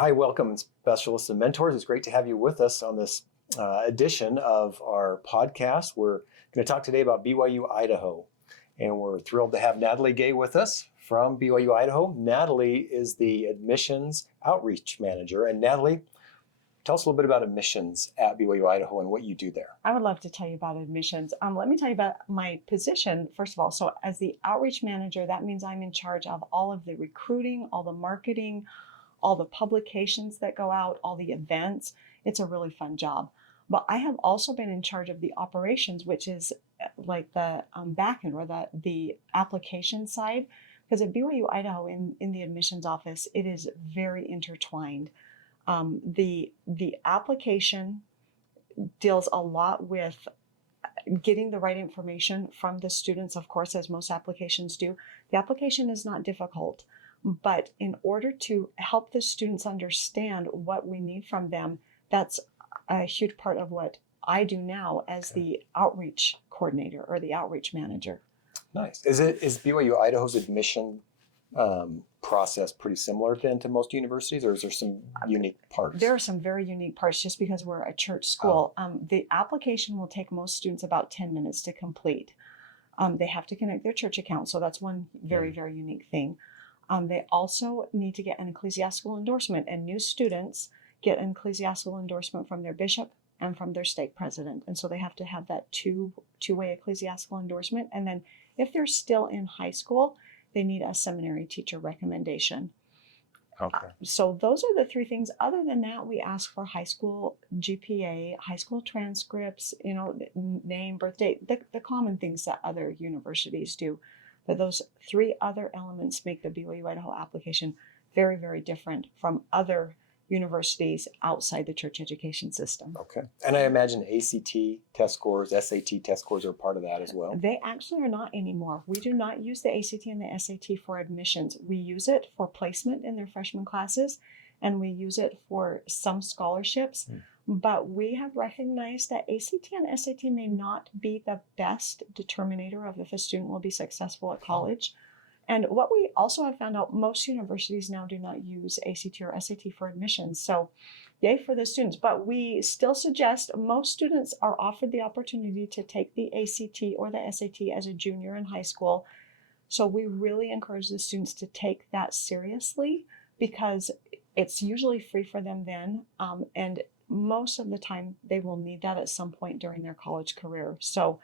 Hi, welcome, specialists and mentors. It's great to have you with us on this edition of our podcast. We're going to talk today about BYU Idaho, and we're thrilled to have Natalie Gay with us from BYU Idaho. Natalie is the admissions outreach manager. And Natalie, tell us a little bit about admissions at BYU Idaho and what you do there. I would love to tell you about admissions. Let me tell you about my position, first of all. So as the outreach manager, that means I'm in charge of all of the recruiting, all the marketing, all the publications that go out, all the events. It's a really fun job. But I have also been in charge of the operations, which is like the back end or the application side. Because at BYU Idaho, in the admissions office, it is very intertwined. The application deals a lot with getting the right information from the students, of course, as most applications do. The application is not difficult, but in order to help the students understand what we need from them, that's a huge part of what I do now as the outreach coordinator or the outreach manager. Nice. Is BYU Idaho's admission process pretty similar then to most universities, or is there some unique parts? There are some very unique parts just because we're a church school. The application will take most students about 10 minutes to complete. They have to connect their church account, so that's one very, very unique thing. They also need to get an ecclesiastical endorsement, and new students get an ecclesiastical endorsement from their bishop and from their stake president. And so they have to have that two-way ecclesiastical endorsement. And then if they're still in high school, they need a seminary teacher recommendation. Okay. So those are the three things. Other than that, we ask for high school GPA, high school transcripts, name, birth date, the common things that other universities do. But those three other elements make the BYU Idaho application very, very different from other universities outside the church education system. Okay. And I imagine ACT test scores, SAT test scores are part of that as well. They actually are not anymore. We do not use the ACT and the SAT for admissions. We use it for placement in their freshman classes, and we use it for some scholarships. But we have recognized that ACT and SAT may not be the best determinator of if a student will be successful at college. And what we also have found out, most universities now do not use ACT or SAT for admissions. So yay for the students. But we still suggest most students are offered the opportunity to take the ACT or the SAT as a junior in high school. So we really encourage the students to take that seriously because it's usually free for them then. And most of the time they will need that at some point during their college career. So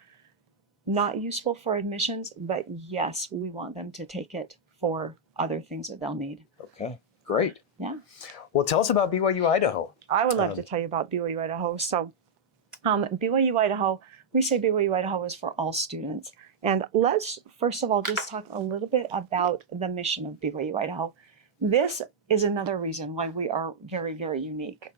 not useful for admissions, but yes, we want them to take it for other things that they'll need. Okay, great. Yeah. Well, tell us about BYU Idaho. I would love to tell you about BYU Idaho. So BYU Idaho, we say BYU Idaho is for all students. And let's first of all just talk a little bit about the mission of BYU Idaho. This is another reason why we are very, very unique.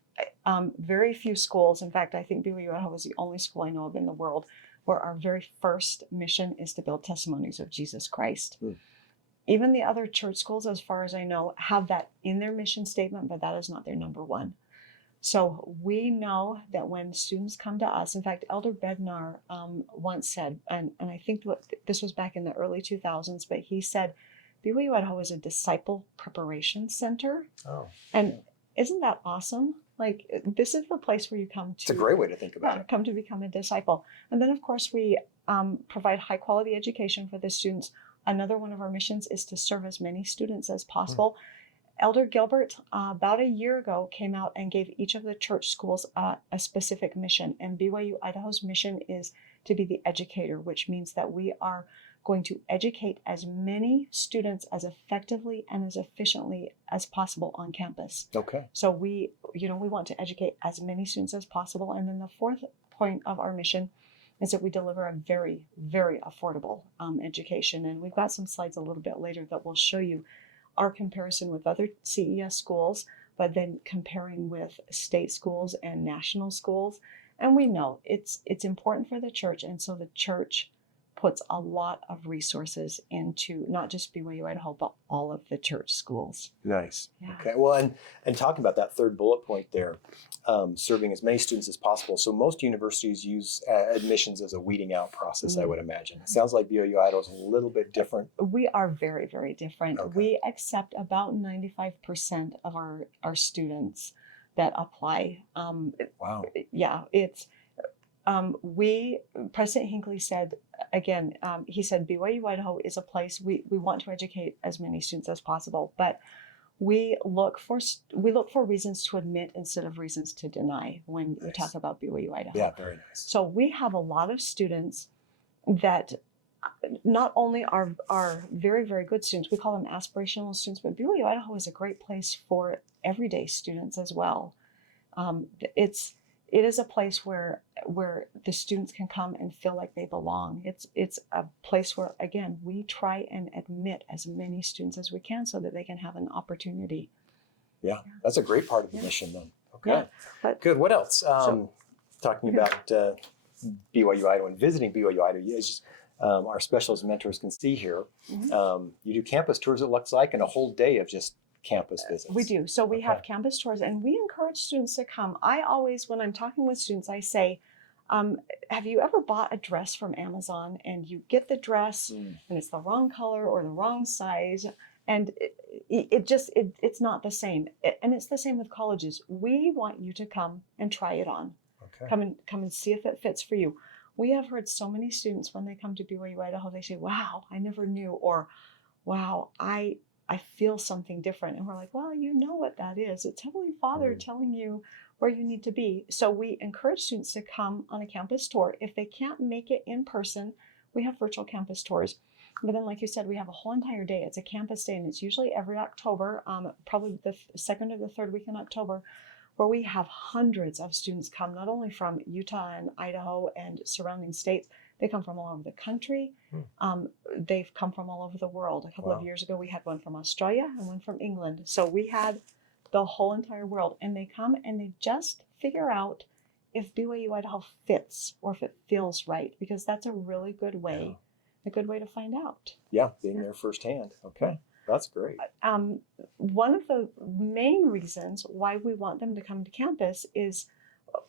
Very few schools, in fact, I think BYU Idaho is the only school I know of in the world where our very first mission is to build testimonies of Jesus Christ. Even the other church schools, as far as I know, have that in their mission statement, but that is not their number one. So we know that when students come to us, in fact, Elder Bednar once said, and I think this was back in the early 2000s, but he said, BYU Idaho is a disciple preparation center. Oh. And isn't that awesome? Like, this is the place where you come to... It's a great way to think about it. Come to become a disciple. And then, of course, we provide high-quality education for the students. Another one of our missions is to serve as many students as possible. Elder Gilbert, about a year ago, came out and gave each of the church schools a specific mission. And BYU Idaho's mission is to be the educator, which means that we are going to educate as many students as effectively and as efficiently as possible on campus. Okay. So we want to educate as many students as possible. And then the fourth point of our mission is that we deliver a very, very affordable education. And we've got some slides a little bit later that will show you our comparison with other CES schools, but then comparing with state schools and national schools. And we know it's important for the church. And so the church puts a lot of resources into not just BYU Idaho, but all of the church schools. Nice. Yeah. Okay. Well, and talking about that third bullet point there, serving as many students as possible. So most universities use admissions as a weeding out process, I would imagine. It sounds like BYU Idaho is a little bit different. We are very, very different. Okay. We accept about 95% of our students that apply. Wow. Yeah, it's President Hinckley said, again, he said BYU Idaho is a place we want to educate as many students as possible, but we look for reasons to admit instead of reasons to deny when we talk about BYU Idaho. Yeah, very nice. So we have a lot of students that not only are very, very good students, we call them aspirational students, but BYU Idaho is a great place for everyday students as well. It is a place where the students can come and feel like they belong. It's a place where, again, we try and admit as many students as we can so that they can have an opportunity. Yeah, that's a great part of the mission then. Okay, Yeah, but- good. What else? Talking about BYU Idaho and visiting BYU Idaho, our specialist mentors can see here. Mhm. You do campus tours, it looks like, and a whole day of just campus visits. We do. So we have Okay. campus tours, and we encourage students to come. I always, when I'm talking with students, I say, have you ever bought a dress from Amazon and you get the dress and it's the wrong color or the wrong size, and it's not the same. And it's the same with colleges. We want you to come and try it on. Okay. Come and see if it fits for you. We have heard so many students when they come to BYU Idaho, they say, wow, I never knew, or wow, I feel something different. And we're like, well, you know what that is. It's Heavenly Father telling you where you need to be. So we encourage students to come on a campus tour. If they can't make it in person, we have virtual campus tours. But then, like you said, we have a whole entire day. It's a campus day, and it's usually every October, probably the second or the third week in October, where we have hundreds of students come, not only from Utah and Idaho and surrounding states, they come from all over the country. They've come from all over the world. A couple of years ago, we had one from Australia and one from England. So we had the whole entire world. And they come and they just figure out if BYU Idaho fits or if it feels right, because that's a really good way, a good way to find out. Yeah, being there firsthand. Okay, that's great. One of the main reasons why we want them to come to campus is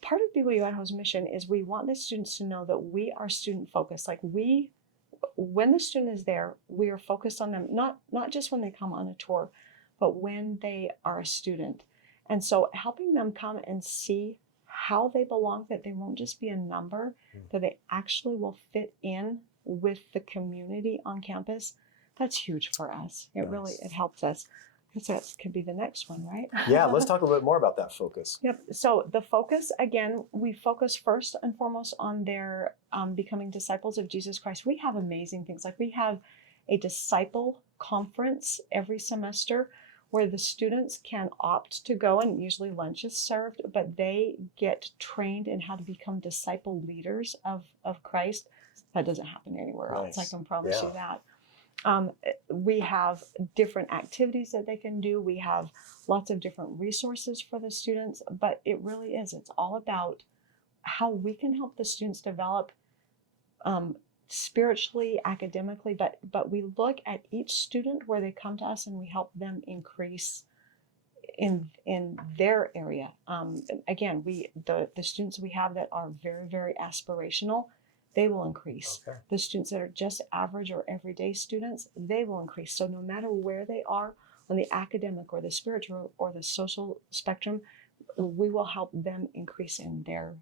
part of BYU Idaho's mission is we want the students to know that we are student focused. Like when the student is there, we are focused on them, not just when they come on a tour, but when they are a student. And so helping them come and see how they belong, that they won't just be a number, that they actually will fit in with the community on campus, that's huge for us. It helps us. So that could be the next one, right? Yeah, let's talk a little bit more about that focus. Yep. So the focus, again, we focus first and foremost on their becoming disciples of Jesus Christ. We have amazing things. Like we have a disciple conference every semester where the students can opt to go, and usually lunch is served, but they get trained in how to become disciple leaders of Christ. That doesn't happen anywhere else. I can promise you that. We have different activities that they can do. We have lots of different resources for the students, but it's all about how we can help the students develop spiritually, academically, but we look at each student where they come to us and we help them increase in their area. Again, the students we have that are very, very aspirational, they will increase. Okay. The students that are just average or everyday students, they will increase. So no matter where they are on the academic or the spiritual or the social spectrum, we will help them increase in their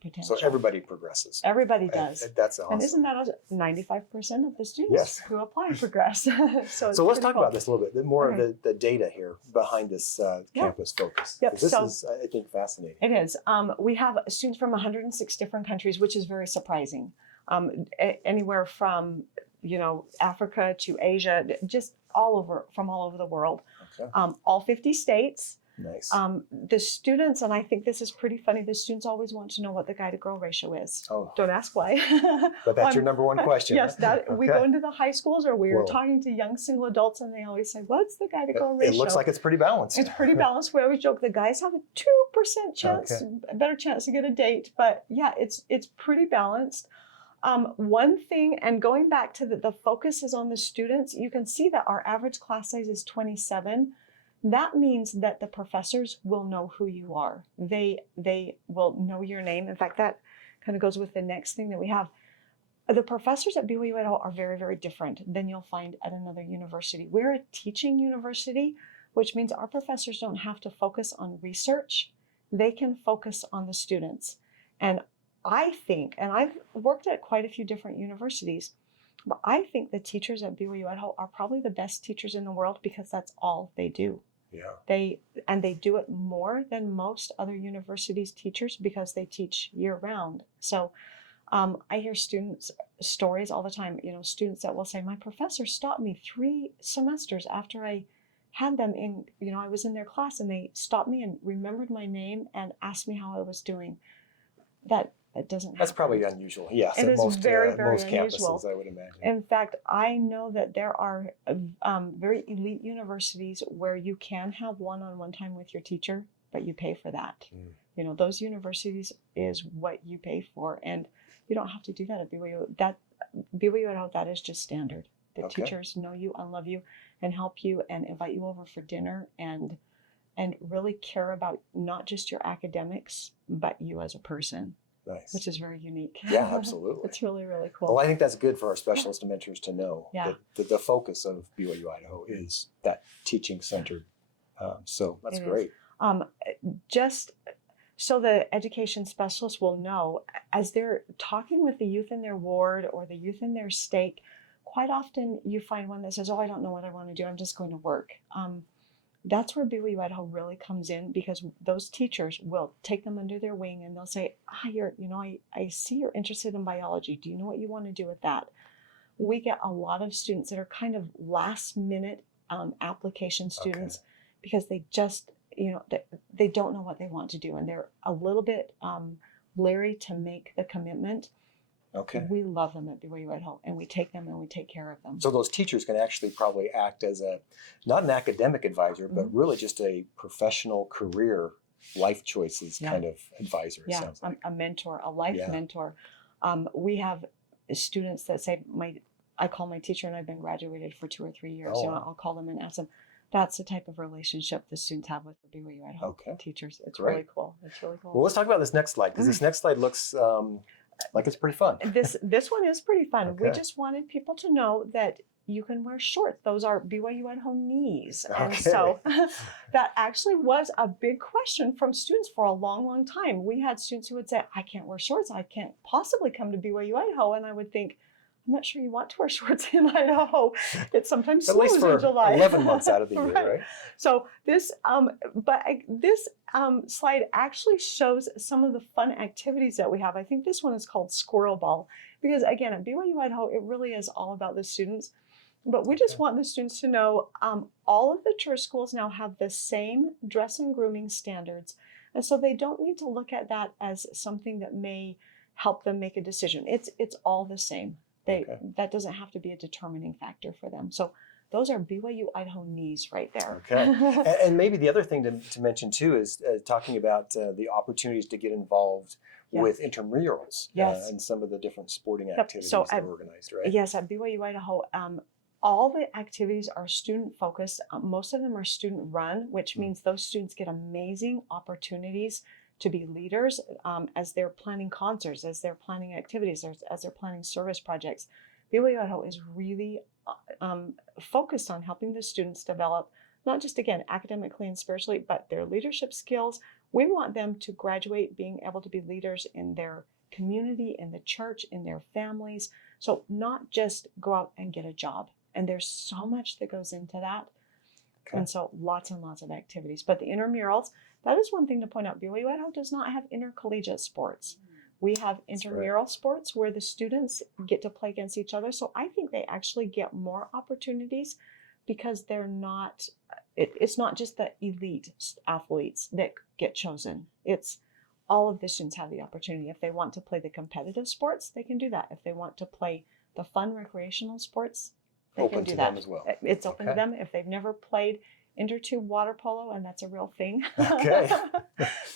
potential. So everybody progresses. Everybody does. That's awesome. And isn't that 95% of the students who apply progress? So let's talk about this a little bit more Okay. of the data here behind this campus focus. Yep. This So- is, I think, fascinating. It is. We have students from 106 different countries, which is very surprising. Anywhere from, Africa to Asia, just from all over the world. Okay. All 50 states. Nice. The students, and I think this is pretty funny, the students always want to know what the guy-to-girl ratio is. Oh. Don't ask why. But that's your number one question. Yes, we Okay. go into the high schools or we are Whoa. talking to young single adults and they always say, what's the guy-to-girl ratio? It looks like it's pretty balanced. It's pretty balanced. We always joke the guys have a 2% chance, a better chance to get a date. But yeah, it's pretty balanced. One thing, and going back to the focus is on the students, you can see that our average class size is 27. That means that the professors will know who you are. They will know your name. In fact, that kind of goes with the next thing that we have. The professors at BYU Idaho are very, very different than you'll find at another university. We're a teaching university, which means our professors don't have to focus on research. They can focus on the students. And I think, and I've worked at quite a few different universities, but I think the teachers at BYU Idaho are probably the best teachers in the world because that's all they do. Yeah. They do it more than most other universities' teachers because they teach year round. So I hear students stories all the time, students that will say, my professor stopped me 3 semesters after I had them in, I was in their class and they stopped me and remembered my name and asked me how I was doing. That doesn't happen. That's probably unusual. Yes, it at is most, very, very most unusual. campuses, I would imagine. In fact, I know that there are very elite universities where you can have one-on-one time with your teacher, but you pay for that. Those universities is what you pay for, and you don't have to do that at BYU. BYU Idaho, that is just standard. The teachers know you and love you and help you and invite you over for dinner and really care about not just your academics, but you as a person. Nice. Which is very unique. Yeah, absolutely. It's really, really cool. Well, I think that's good for our specialist and mentors to know Yeah. that the focus of BYU Idaho is that teaching centered. So that's great. Just so the education specialists will know, as they're talking with the youth in their ward or the youth in their stake, quite often you find one that says, I don't know what I want to do. I'm just going to work. That's where BYU Idaho really comes in because those teachers will take them under their wing and they'll say, I see you're interested in biology. Do you know what you want to do with that? We get a lot of students that are kind of last minute application students because they just, they don't know what they want to do and they're a little bit leery to make the commitment. We love them at BYU Idaho, and we take them and we take care of them. So those teachers can actually probably act as not an academic advisor, but really just a professional career life choices kind of advisor. Yeah, sounds like. a mentor, a life mentor. We have students that say, I call my teacher and I've been graduated for 2 or 3 years. I'll call them and ask them. That's the type of relationship the students have with the BYU Idaho teachers. It's really cool. It's really cool. Well, let's talk about this next slide because this next slide looks like it's pretty fun. This one is pretty fun. We just wanted people to know that you can wear shorts. Those are BYU Idaho knees. And so that actually was a big question from students for a long, long time. We had students who would say, I can't wear shorts. I can't possibly come to BYU Idaho. And I would think, I'm not sure you want to wear shorts in Idaho. It sometimes snows in July. 11 months out of the year, right? So this, this slide actually shows some of the fun activities that we have. I think this one is called Squirrel Ball because again, at BYU Idaho, it really is all about the students. But we just want the students to know all of the church schools now have the same dress and grooming standards. And so they don't need to look at that as something that may help them make a decision. It's all the same. That doesn't have to be a determining factor for them. So those are BYU Idaho knees right there. And maybe the other thing to mention too is talking about the opportunities to get involved with intramurals and some of the different sporting activities that are organized, right? Yes, at BYU Idaho, all the activities are student focused. Most of them are student run, which means those students get amazing opportunities to be leaders as they're planning concerts, as they're planning activities, as they're planning service projects. BYU Idaho is really focused on helping the students develop, not just, again, academically and spiritually, but their leadership skills. We want them to graduate being able to be leaders in their community, in the church, in their families. So not just go out and get a job. And there's so much that goes into that. And so lots and lots of activities. But the intramurals, that is one thing to point out. BYU Idaho does not have intercollegiate sports. We have intramural sports where the students get to play against each other. So I think they actually get more opportunities because they're not, it's not just the elite athletes that get chosen. It's all of the students have the opportunity. If they want to play the competitive sports, they can do that. If they want to play the fun recreational sports, they can do that. Them as well. It's open to them. If they've never played inter-tube water polo, and that's a real thing. Okay.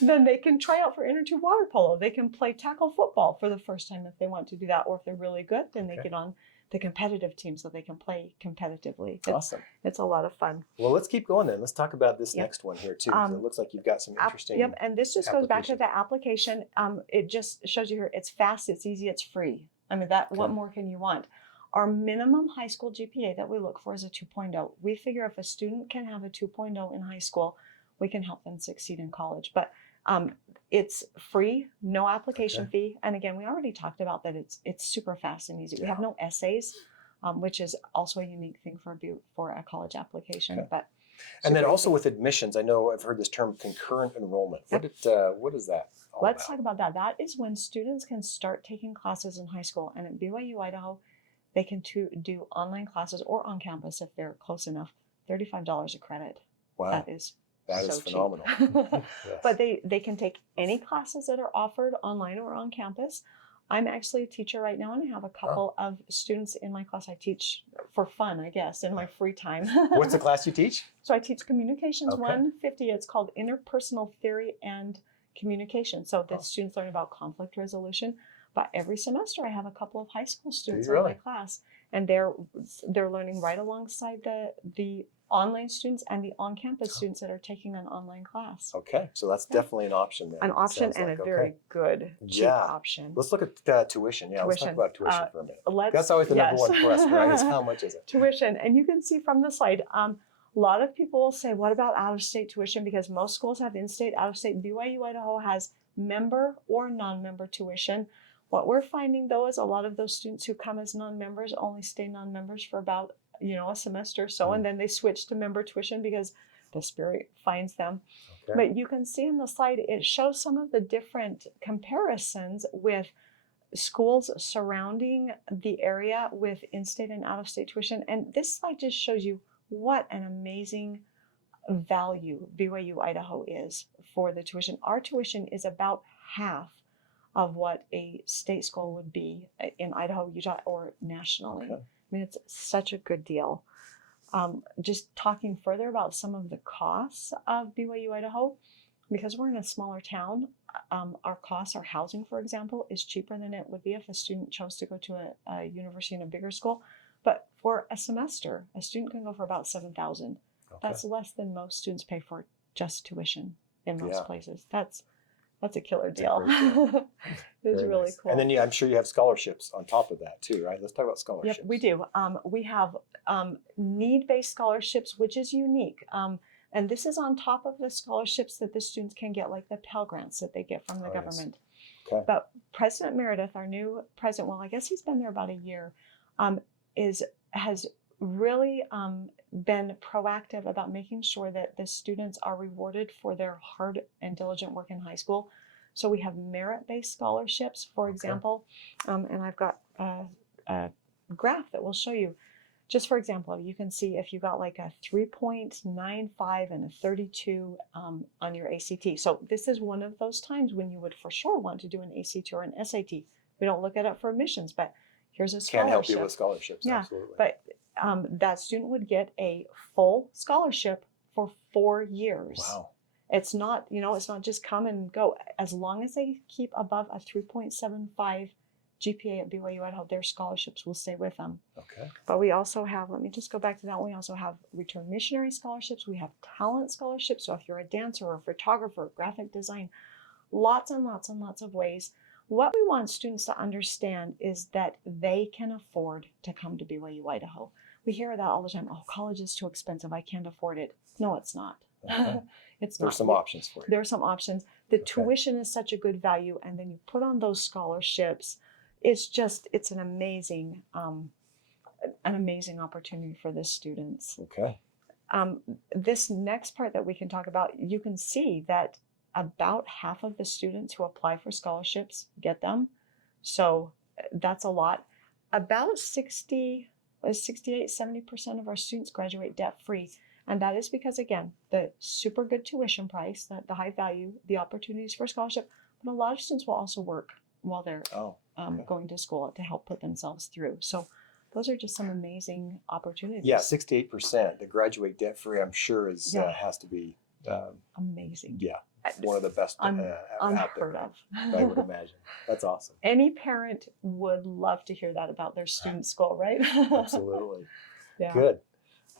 Then they can try out for inter-tube water polo. They can play tackle football for the first time if they want to do that, or if they're really good, then they get on the competitive team so they can play competitively. Awesome. It's a lot of fun. Well, let's keep going then. Let's talk about this next one here too. 'Cause it looks like you've got some interesting. Yep, and this just goes back to the application. It just shows you here. It's fast, it's easy, it's free. I mean, what more can you want? Our minimum high school GPA that we look for is a 2.0. We figure if a student can have a 2.0 in high school, we can help them succeed in college. But it's free, no application fee. And again, we already talked about that it's super fast and easy. We have no essays, which is also a unique thing for a college application. But and then also with admissions, I know I've heard this term concurrent enrollment. What is that all Let's about? talk about that. That is when students can start taking classes in high school. And at BYU, Idaho, they can do online classes or on campus if they're close enough. $35 a credit. Wow. That is phenomenal. Yes. But they can take any classes that are offered online or on campus. I'm actually a teacher right now, and I have a couple of students in my class. I teach for fun, I guess, in my free time. What's the class you teach? So I teach Communications 150. It's called Interpersonal Theory and Communication. So the students learn about conflict resolution. But every semester, I have a couple of high school students in my class, and they're learning right alongside the online students and the on-campus students that are taking an online class. Okay, so that's definitely an option then. An option and a very good, cheap option. Let's look at tuition. Yeah, let's talk about tuition for a minute. That's always the number one for us, right? Is how much is it? Tuition, and you can see from the slide, a lot of people will say, what about out-of-state tuition? Because most schools have in-state, out-of-state. BYU Idaho has member or non-member tuition. What we're finding, though, is a lot of those students who come as non-members only stay non-members for about a semester or so, and then they switch to member tuition because the Spirit finds them. Okay. But you can see in the slide, it shows some of the different comparisons with schools surrounding the area with in-state and out-of-state tuition. And this slide just shows you what an amazing value BYU Idaho is for the tuition. Our tuition is about half of what a state school would be in Idaho, Utah, or nationally. Okay. I mean, it's such a good deal. Just talking further about some of the costs of BYU Idaho, because we're in a smaller town, our costs, our housing, for example, is cheaper than it would be if a student chose to go to a university in a bigger school. But for a semester, a student can go for about $7,000. Okay. That's less than most students pay for just tuition in most places. That's a killer deal. It's really nice. Cool. And then I'm sure you have scholarships on top of that too, right? Let's talk about scholarships. Yep, we do. We have need-based scholarships, which is unique. And this is on top of the scholarships that the students can get, like the Pell Grants that they get from the government. Yes. Okay. But President Meredith, our new president, well, I guess he's been there about a year, has really been proactive about making sure that the students are rewarded for their hard and diligent work in high school. So we have merit-based scholarships, for example, and I've got a graph that will show you. Just for example, you can see if you got like a 3.95 and a 32 on your ACT. So this is one of those times when you would for sure want to do an ACT or an SAT. We don't look at it for admissions, but here's a scholarship. Can help you with scholarships, absolutely. But that student would get a full scholarship for 4 years. Wow. It's not, it's not just come and go. As long as they keep above a 3.75 GPA at BYU Idaho, their scholarships will stay with them. Okay. But we also have, let me just go back to that. We also have return missionary scholarships. We have talent scholarships. So if you're a dancer or a photographer, graphic design, lots and lots and lots of ways. What we want students to understand is that they can afford to come to BYU Idaho. We hear that all the time. Oh, college is too expensive. I can't afford it. No, it's not. Okay. There's some options for you. There are some options. The tuition is such a good value. And then you put on those scholarships. It's an amazing opportunity for the students. Okay. This next part that we can talk about, you can see that about half of the students who apply for scholarships get them. So that's a lot. About 68, 70% of our students graduate debt-free. And that is because, again, the super good tuition price, the high value, the opportunities for scholarship, but a lot of students will also work while they're going to school to help put themselves through. So those are just some amazing opportunities. Yeah, 6 to 8% that graduate debt free. I'm sure is has to be amazing. Yeah, one of the best out there. Unheard of. I would imagine. That's awesome. Any parent would love to hear that about their student school, right? Absolutely. Yeah.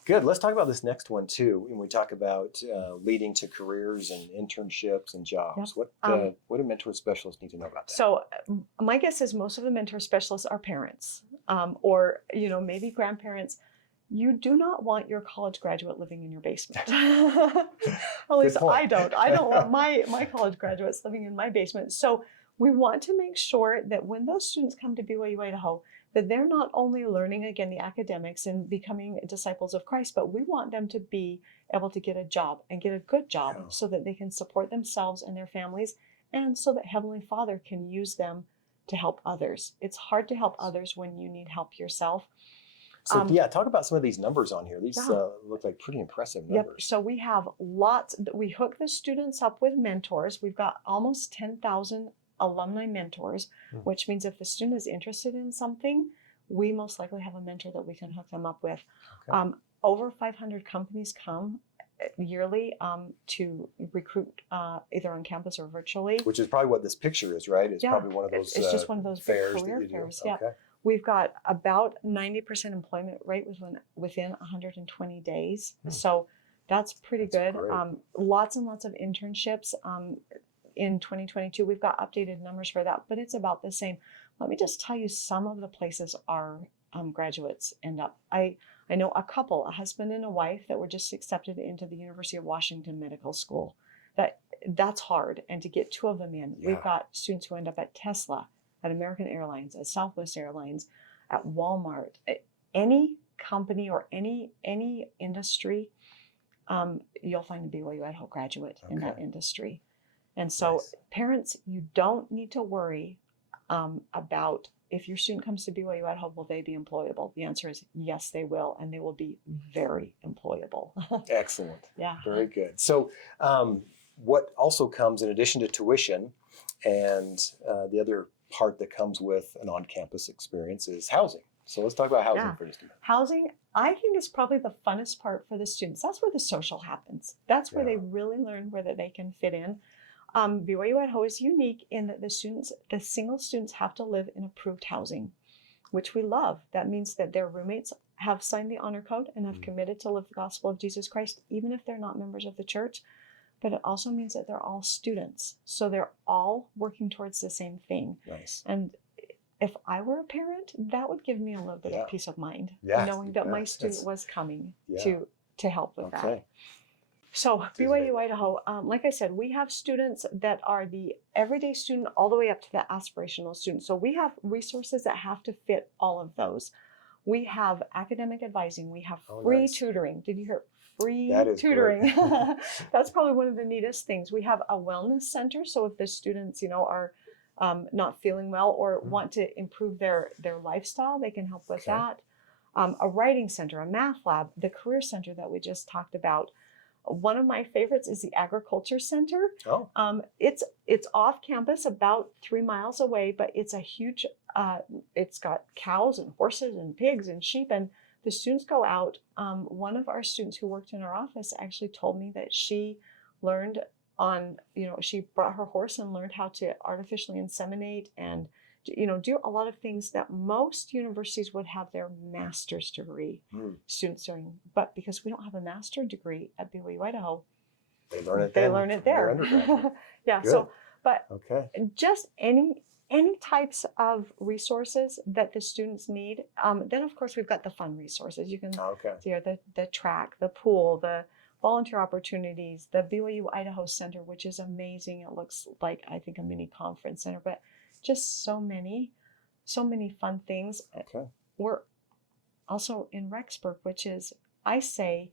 Good. Let's talk about this next one too. When we talk about leading to careers and internships and jobs, what do mentor specialists need to know about that? So my guess is most of the mentor specialists are parents, or maybe grandparents. You do not want your college graduate living in your basement. At least I don't. I don't want my college graduates living in my basement. So we want to make sure that when those students come to BYU Idaho, that they're not only learning, again, the academics and becoming disciples of Christ, but we want them to be able to get a job and get a good job so that they can support themselves and their families, and so that Heavenly Father can use them to help others. It's hard to help others when you need help yourself. So talk about some of these numbers on here. These look like pretty impressive numbers. Yep. So we have lots. We hook the students up with mentors. We've got almost 10,000 alumni mentors, which means if the student is interested in something, we most likely have a mentor that we can hook them up with. Okay. Over 500 companies come yearly to recruit either on campus or virtually. Which is probably what this picture is, right? It's probably one of those It's just one of those fairs big career fairs. Yeah. Okay. We've got about 90% employment rate within 120 days. So that's pretty good. Lots and lots of internships. In 2022, we've got updated numbers for that, but it's about the same. Let me just tell you some of the places our graduates end up. I know a couple, a husband and a wife, that were just accepted into the University of Washington Medical School. That's hard, and to get two of them in. Yeah. We've got students who end up at Tesla, at American Airlines, at Southwest Airlines, at Walmart, at any company or any industry, you'll find a BYU Idaho graduate in that industry. And so parents, you don't need to worry about if your student comes to BYU Idaho, will they be employable? The answer is yes, they will, and they will be very employable. Excellent. Yeah. Very good. So what also comes in addition to tuition, and the other part that comes with an on-campus experience is housing. So let's talk about housing for just a minute. Housing, I think, is probably the funnest part for the students. That's where the social happens. That's where they really learn whether they can fit in. BYU Idaho is unique in that the single students have to live in approved housing, which we love. That means that their roommates have signed the honor code and have committed to live the gospel of Jesus Christ, even if they're not members of the church. But it also means that they're all students. So they're all working towards the same thing. Nice. And if I were a parent, that would give me a little bit of peace of mind, knowing that my student was coming to help with that. So BYU Idaho, like I said, we have students that are the everyday student all the way up to the aspirational student. So we have resources that have to fit all of those. We have academic advising. We have free tutoring. Did you hear? Free tutoring. That's probably one of the neatest things. We have a wellness center. So if the students, are not feeling well or want to improve their lifestyle, they can help with that. A writing center, a math lab, the career center that we just talked about. One of my favorites is the agriculture center. It's off campus, about 3 miles away, but it's a huge. It's got cows and horses and pigs and sheep, and the students go out. One of our students who worked in our office actually told me that she learned she brought her horse and learned how to artificially inseminate and, do a lot of things that most universities would have their master's degree students doing. But because we don't have a master's degree at BYU Idaho, they learn it there. Yeah. Good. So, but just any types of resources that the students need. Then, of course, we've got the fun resources. You can see the track, the pool, the volunteer opportunities, the BYU Idaho Center, which is amazing. It looks like, I think, a mini conference center, but just so many fun things. We're also in Rexburg, which is, I say,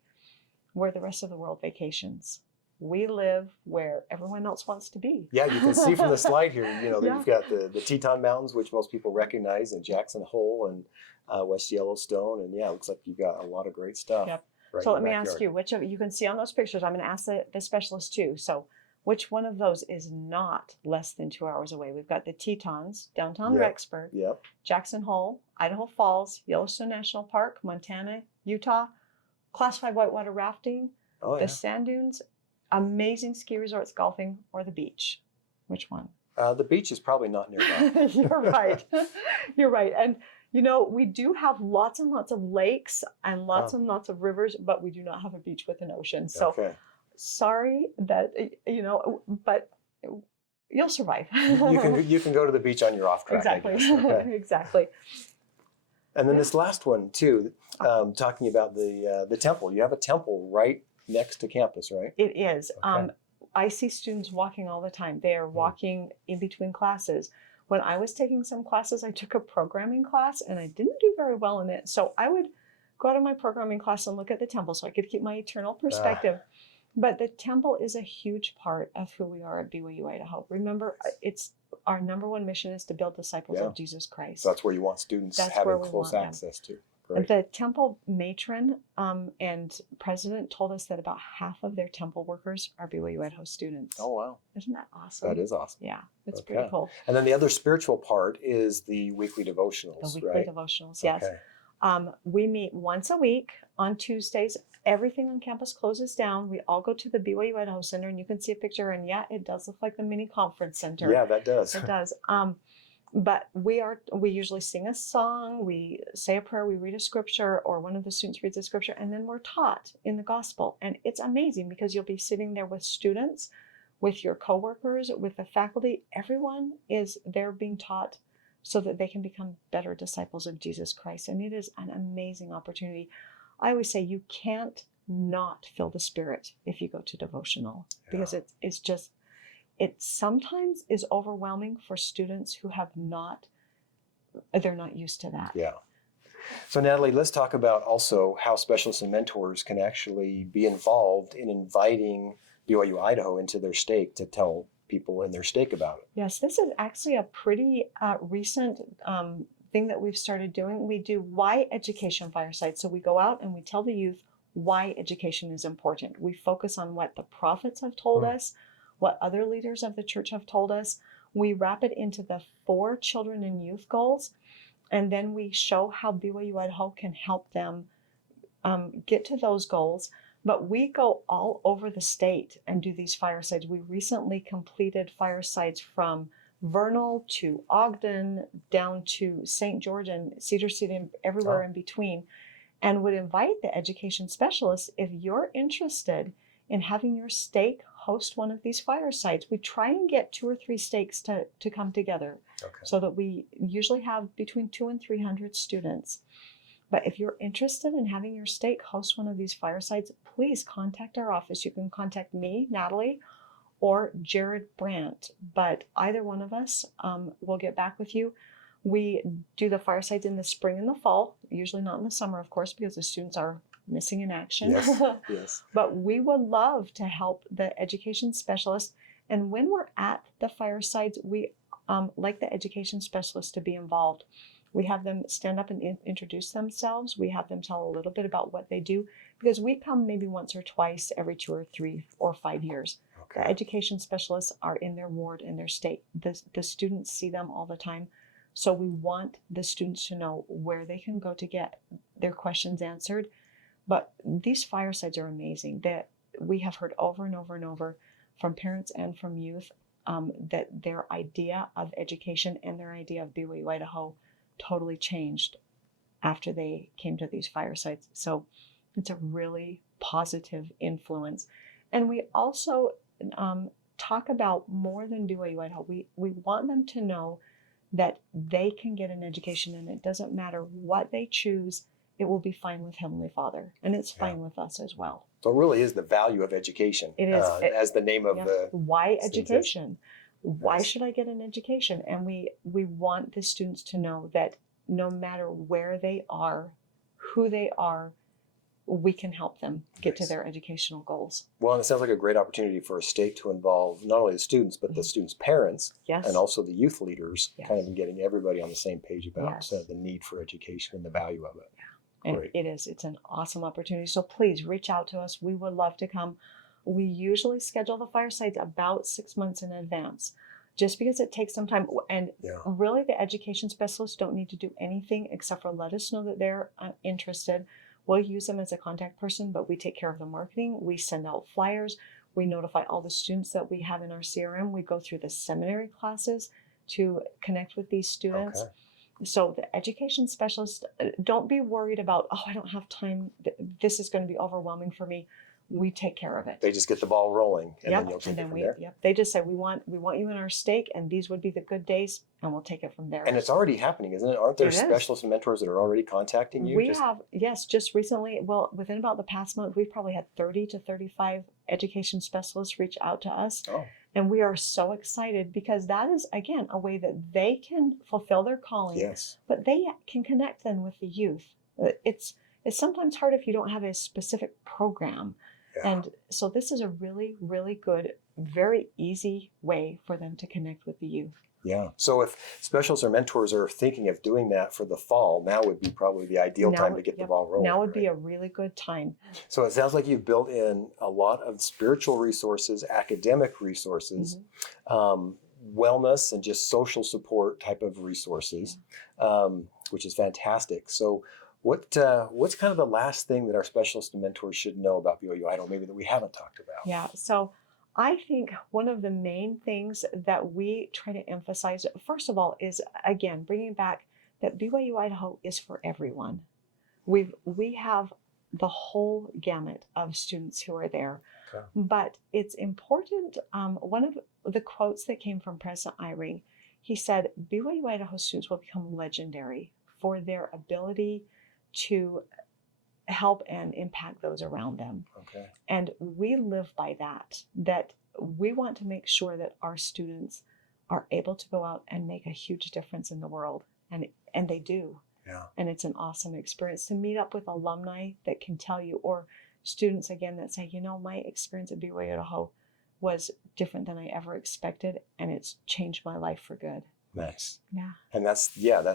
where the rest of the world vacations. We live where everyone else wants to be. Yeah, you can see from the slide here, you've got the Teton Mountains, which most people recognize, and Jackson Hole and West Yellowstone. And it looks like you've got a lot of great stuff. Yep. Right so let me ask you, which of you can see on those pictures, I'm going to ask the specialist too. So which one of those is not less than 2 hours away? We've got the Tetons, downtown Yep. Rexburg, Yep. Jackson Hole, Idaho Falls, Yellowstone National Park, Montana, Utah, Class 5 whitewater rafting, Oh, the yeah. sand dunes, amazing ski resorts, golfing, or the beach. Which one? The beach is probably not nearby. You're right. You're right. And, you know, we do have lots and lots of lakes and lots and lots of rivers, but we do not have a beach with an ocean. So Okay. sorry that, you know, but you'll survive. You can go to the beach on your off track. Exactly. I guess. Okay. Exactly. And then this last one too, talking about the temple. You have a temple right next to campus, right? It is. Okay. I see students walking all the time. They are walking in between classes. When I was taking some classes, I took a programming class and I didn't do very well in it. So I would go out of my programming class and look at the temple so I could keep my eternal perspective. But the temple is a huge part of who we are at BYU Idaho. Remember, it's our number one mission is to build disciples of Jesus Christ. So that's where you want students having close access to. Great. The temple matron and president told us that about half of their temple workers are BYU Idaho students. Oh, wow. Isn't that awesome? That is awesome. Yeah, it's pretty cool. And then the other spiritual part is the weekly devotionals, The weekly right? devotionals, yes. Okay. We meet once a week on Tuesdays. Everything on campus closes down. We all go to the BYU Idaho Center, and you can see a picture. And yeah, it does look like the mini conference center. Yeah, that does. It does. But we usually sing a song, we say a prayer, we read a scripture, or one of the students reads a scripture, and then we're taught in the gospel. And it's amazing because you'll be sitting there with students, with your coworkers, with the faculty. Everyone is there being taught so that they can become better disciples of Jesus Christ. And it is an amazing opportunity. I always say you can't not feel the Spirit if you go to devotional, because it's just, it sometimes is overwhelming for students who they're not used to that. Yeah. So Natalie, let's talk about also how specialists and mentors can actually be involved in inviting BYU Idaho into their stake to tell people in their stake about it. Yes, this is actually a pretty recent thing that we've started doing. We do why education firesides. So we go out and we tell the youth why education is important. We focus on what the prophets have told us, what other leaders of the church have told us. We wrap it into the 4 children and youth goals, and then we show how BYU Idaho can help them get to those goals. But we go all over the state and do these firesides. We recently completed firesides from Vernal to Ogden down to St. George and Cedar City and everywhere in between, and would invite the education specialists, if you're interested in having your stake host one of these firesides. We try and get 2 or 3 stakes to come together, so that we usually have between 200 and 300 students. But if you're interested in having your stake host one of these firesides, please contact our office. You can contact me, Natalie, or Jared Brandt, but either one of us will get back with you. We do the firesides in the spring and the fall, usually not in the summer, of course, because the students are missing in action. Yes, yes. But we would love to help the education specialist. And when we're at the firesides, we like the education specialist to be involved. We have them stand up and introduce themselves. We have them tell a little bit about what they do, because we come maybe once or twice every 2 or 3 or 5 years. Okay. The education specialists are in their ward, in their state. The students see them all the time. So we want the students to know where they can go to get their questions answered. But these firesides are amazing. That we have heard over and over and over from parents and from youth that their idea of education and their idea of BYU Idaho totally changed after they came to these firesides. So it's a really positive influence. And we also talk about more than BYU Idaho. We want them to know that they can get an education, and it doesn't matter what they choose, it will be fine with Heavenly Father, and it's fine with us as well. So it really is the value of education. It is. As the name of the... Why education? Why should I get an education? And we want the students to know that no matter where they are, who they are, we can help them get to their educational goals. Well, and it sounds like a great opportunity for a stake to involve not only the students, but the students' parents, and also the youth leaders, kind of getting everybody on the same page about the need for education and the value of it. And it is. It's an awesome opportunity. So please reach out to us. We would love to come. We usually schedule the firesides about 6 months in advance, just because it takes some time. And really, the education specialists don't need to do anything except for let us know that they're interested. We'll use them as a contact person, but we take care of the marketing. We send out flyers. We notify all the students that we have in our CRM. We go through the seminary classes to connect with these students. Okay. So the education specialist, don't be worried about, oh, I don't have time. This is going to be overwhelming for me. We take care of it. They just get the ball rolling, and then you'll take and it then from there. They just say we want you in our stake, and these would be the good days, and we'll take it from there. And it's already happening, isn't it? Aren't there It is. specialists and mentors that are already contacting you? We have, yes, just recently, well, within about the past month, we've probably had 30 to 35 education specialists reach out to us. Oh. And we are so excited because that is, again, a way that they can fulfill their calling, Yes. but they can connect then with the youth. It's sometimes hard if you don't have a specific program. Yeah. And so this is a really, really good, very easy way for them to connect with the youth. Yeah. So if specialists or mentors are thinking of doing that for the fall, now would be probably the ideal time to get the ball rolling. Now would be a really good time. So it sounds like you've built in a lot of spiritual resources, academic resources, wellness, and just social support type of resources, which is fantastic. So what's kind of the last thing that our specialists and mentors should know about BYU Idaho, maybe that we haven't talked about? Yeah. So I think one of the main things that we try to emphasize, first of all, is, again, bringing back that BYU Idaho is for everyone. We have the whole gamut of students who are there. Okay. But it's important, one of the quotes that came from President Eyring, he said, BYU Idaho students will become legendary for their ability to help and impact those around them. Okay. And we live by that we want to make sure that our students are able to go out and make a huge difference in the world. And they do. Yeah. And it's an awesome experience to meet up with alumni that can tell you, or students, again, that say, my experience at BYU Idaho was different than I ever expected, and it's changed my life for good. Nice. Yeah. And that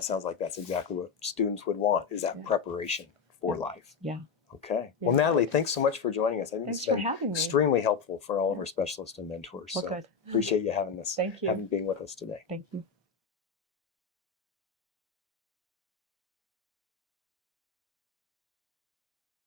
sounds like that's exactly what students would want, is that preparation for life. Yeah. Okay. Well, Natalie, thanks so much for joining us. I think it's been extremely helpful for all of our specialists and mentors. Well, so good. Appreciate you having Thank you. being with us today. Thank you.